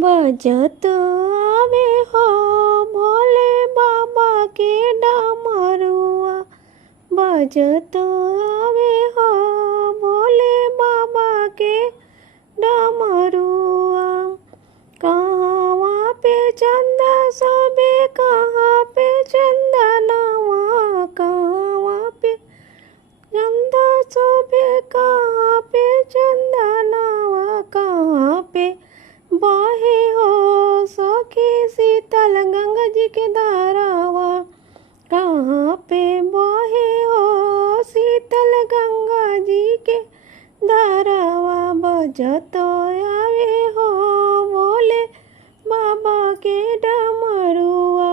बजत आवे हो भोले बाबा के डमरुआ। बजत आवे हो भोले बाबा के डमरुआ। कहाँ पे चंदा सोबे कहाँ पे चंदनवा। कहाँ पे चंदा सोबे कहाँ पे चंदनवा। कहाँ पे बहे हो सखी शीतल गंगा जी के धारावा। कहाँ पे बहे हो शीतल गंगा जी के धारावा। बजत आवे हो भोले बाबा के डमरुआ।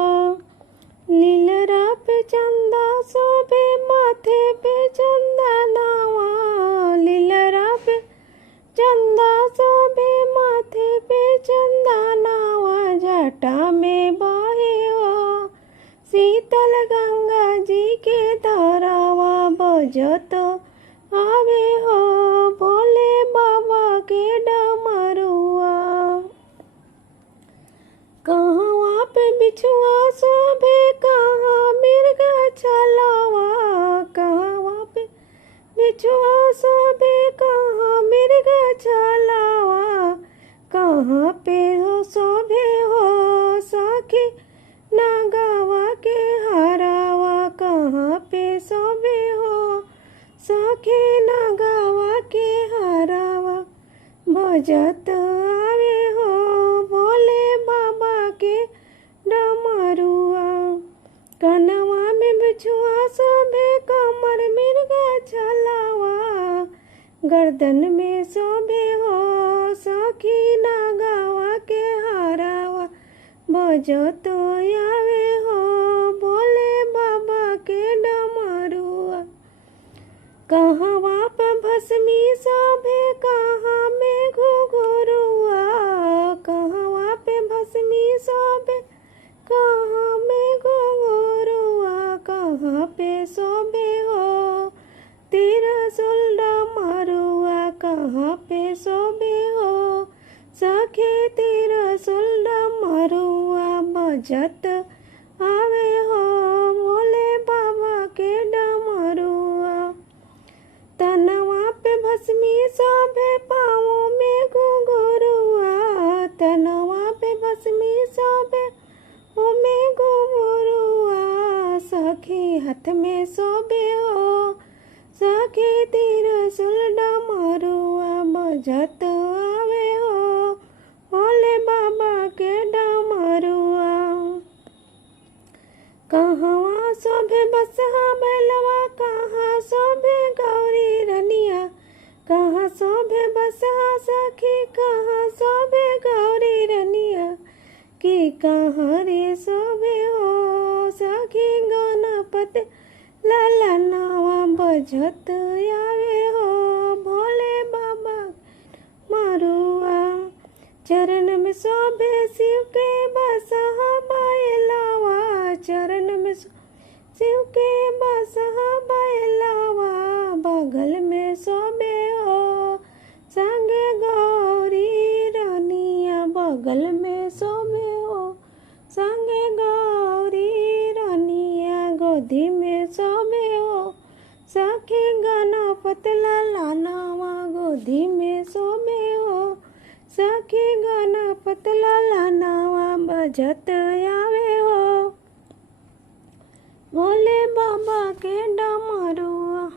लीलरा पे चंदा सोबे माथे पे चंदनवा। लीलरा पे चंदा सोबे माथे पे चंदनवा। जटा में बहे हो शीतल गंगा जी के धारावा। बजत आवे हो भोले बाबा के डमरुआ। कहाँ पे बिछुआ सोभे कहाँ मिर्गा छलावा। कहाँ पे बिछुआ सोभे कहाँ मिर्गा छलावा। कहाँ पे हो सोभे हो सखी नागावा के हरावा। कहाँ पे सोभे हो सखी नागावा के हरावा। बजत आवे हो भोले बाबा के डमरुआ। कनवा में बिछुआ सोभे कमर मिर्गा छलावा। गर्दन में सोभे हो सखी नागावा के हरावा। बजत आवे हो भोले बाबा के डमरुआ। कहवा पे भस्मी सोभे कहाँ में घुघुरुआ। कहवा पे भस्मी सोभे कहाँ में घुघुरुआ। कहाँ पे सोभे हो त्रिशूल डमरुआ। कहाँ पे सोभे हो सखी त्रिशूल डमरुआ। बजत आवे हो भोले बाबा के डमरुआ। तनवा पे भस्मी सोभे पाँवों में घुंघरुआ। तनवा पे भस्मी सोभे में घुंघरुआ। सखी हाथ में सोभे हो सखी त्रिशूल डमरुआ। बजत आवे हो भोले बाबा के डमरुआ। कहवा सोभे बसहा बैलवा कहाँ सोभे गौरी रनिया। कहाँ सोभे बसहा सखी कहाँ सोभे गौरी रनिया। कि कहाँ रे सोभे हो सखी गणपति ललनवा। बजत आवे हो भोले बाबा मरुआ। चरण में शोभे शिव के बसहा बैलवा। चरण में शिव के बसहा बैलवा। बगल में शोभे हो संगे गौरी रानिया। बगल में शोभे हो संगे गौरी रानिया। गोदी में शोभे हो सखी गणपति ललनवा। गोदी में शोभे हो सखी गणपति ललनवा। बजत आवे हो भोले बाबा के डमरू।